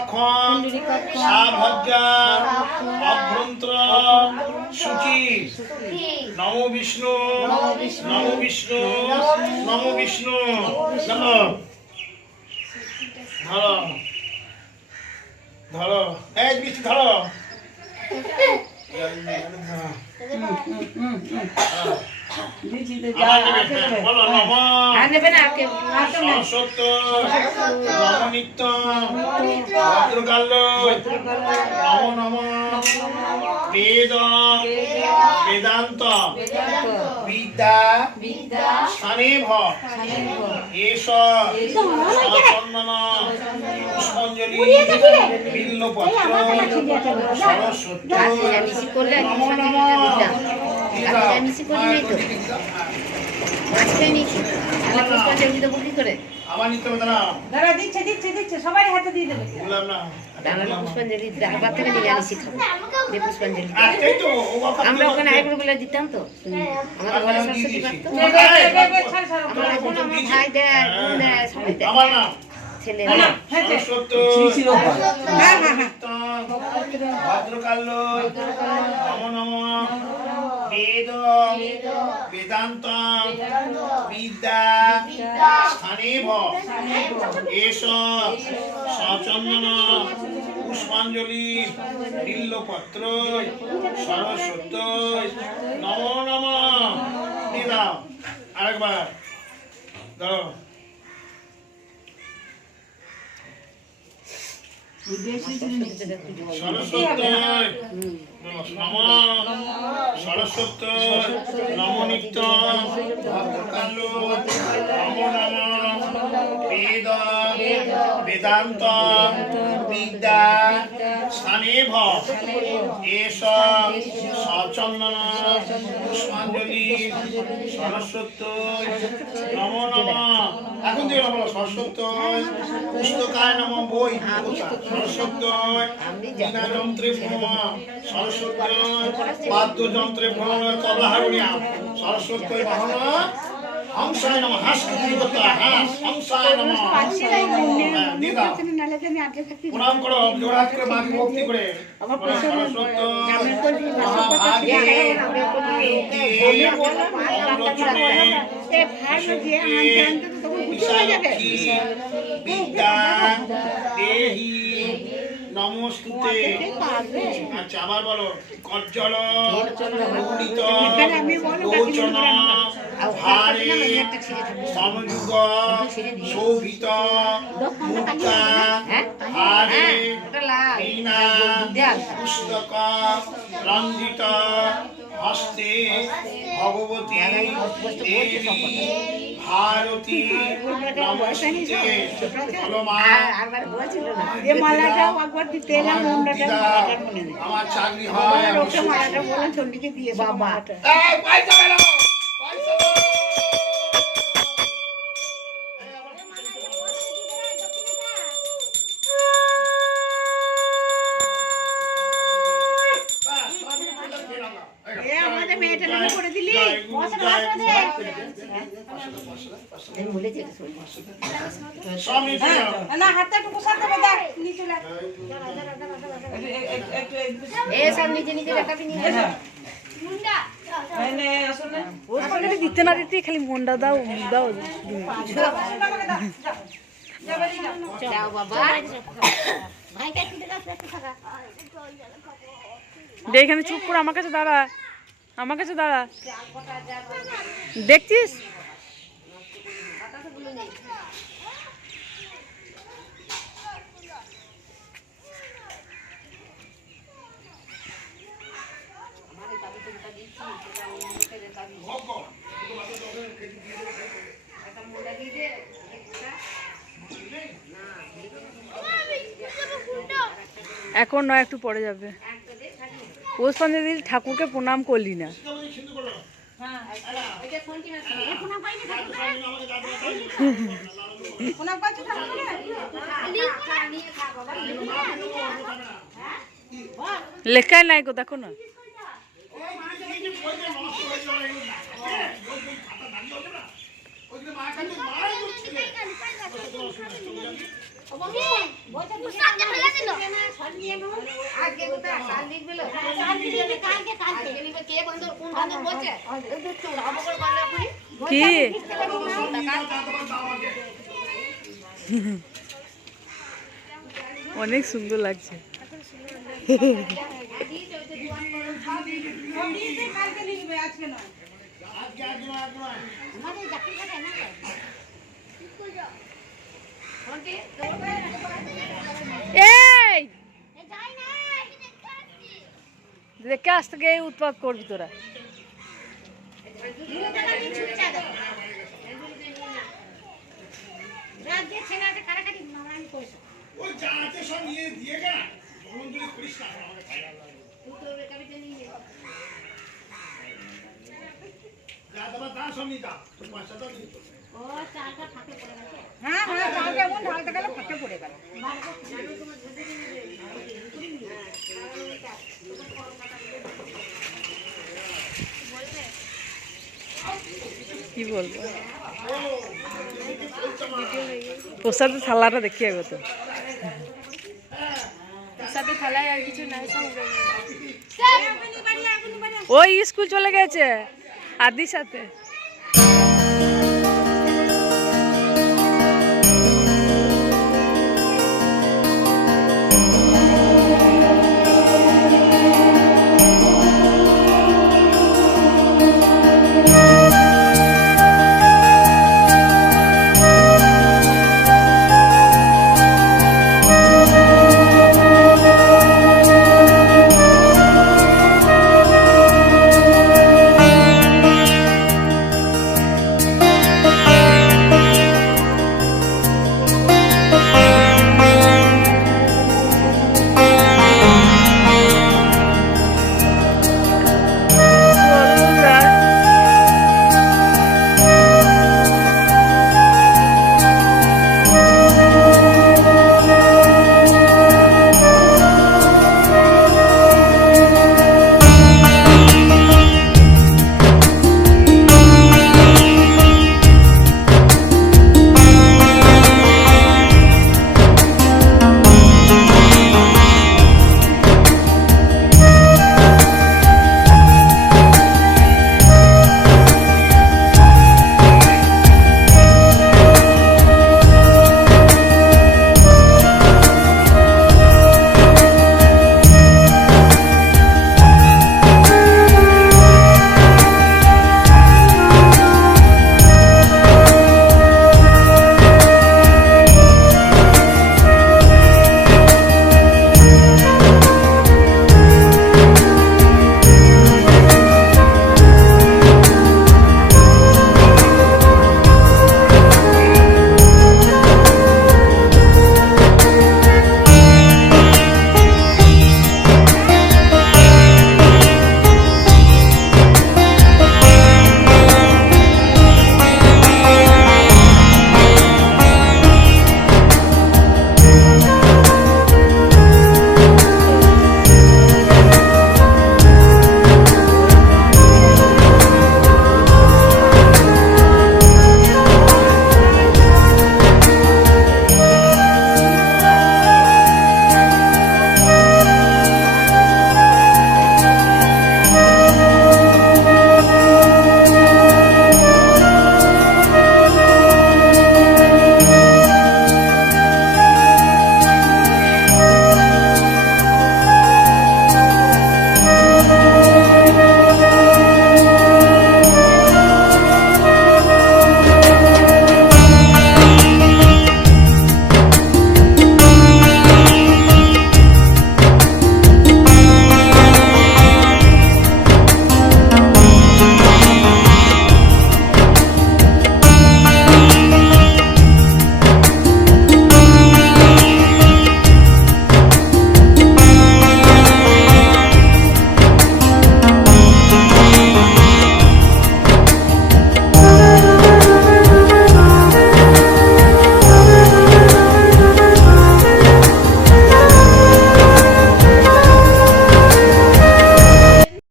পুণ্ডরীকাক্ষণ সাভজ্জা অভ্যন্তর সুচি নম বিষ্ণু নম বিষ্ণু নম বিষ্ণু, নম। ধরো ধরো। এই বৃষ্টি ধরো। হ্যাঁ, নম বেদ বেদান্ত বিদ্যা স্থানে ভ এস সচন্দন পুষ্পাঞ্জলি বিল্লপত্র সরস্বত নম নম। তাহলে পুষ্পাঞ্জলি দেবো কি করে দিচ্ছে দিচ্ছে দিচ্ছে পুষ্পাঞ্জলি আবার থেকে নিরামিষি খাব দিয়ে পুষ্পাঞ্জলি তো আমরা ওখানে আইগুলো বলে দিতাম তো সরস্বতী আমরা এখন আমার ভাই দেয় বোন দেয় সবাই সরস্বত হ্যাঁ ভদ্রকাল্য নম নম বেদ বেদান্ত বিদ্যা স্থানে ভ এস সচন্দন পুষ্পাঞ্জলি বিল্লপত্র সরস্বত নম নম দিয়ে আরেকবার ধরো সরস্বত নম সরস্বত নম নিত্য ভদ্রকাল্য নম নম বেদ বেদান্ত বিদ্যা স্থানে ভ এস সচন্দন পুষ্পাঞ্জলি সরস্বত নম নম এখন থেকে বলো সরস্বত পুস্তকায় নম বই সরস্বত যন্ত্রে ভ্রমণ সরস্বত বাদ্যযন্ত্রে ভ্রমণ তবলা হারমোনিয়াম সরস্বত বাহন হ্যাঁ। প্রণাম করো করে ভক্তি করে। বিদ্যা দেহি। নমস্তুতে। আচ্ছা আবার বলো। কজ্জল লোচন ভারে সমযুগ শোভিত মুক্তা লাল বীণা পুস্তক রঞ্জিত হস্তে ভগবতী দেবী ভারতী আমার চাকরি হয় বাবা। এই, পয়সা বেরো, পয়সা বেরো। বাস, সব কিছু ঠিক আছে, রাখো। এ মেয়েটা নামে করে দিলি আমি বলেছি এটা শুনব। সব নিচে যাও। না হাতে একটু বসাতে হবে দেখ নিচে লাগ একটু একটু একটু এ সব নিজে নিজে রাখাবি নিজে এনে দিতে না দিতে খালি মনটা দাও দাও। দে এখানে চুপ করে আমার কাছে দাঁড়া। আমার কাছে দাঁড়া। দেখছিস? এখন নয়, একটু পরে যাবে। দিদি ঠাকুরকে প্রণাম করলি না। লেখায় নাই গো, দেখো না। কে অনেক সুন্দর লাগছে আজকে আজকে। আমাদের এই! দেখে আজ থেকে এই উৎপাত করবি তোরা। তা সব নিয়ে তোর পয়সা তো হ্যাঁ, হ্যাঁ, চালটা এমন ঢালতে গেলে ফাঁকে পড়ে গেল। কি বলব? প্রসাদের থালাটা দেখি আগে তো। ওই স্কুল চলে গেছে আদির সাথে।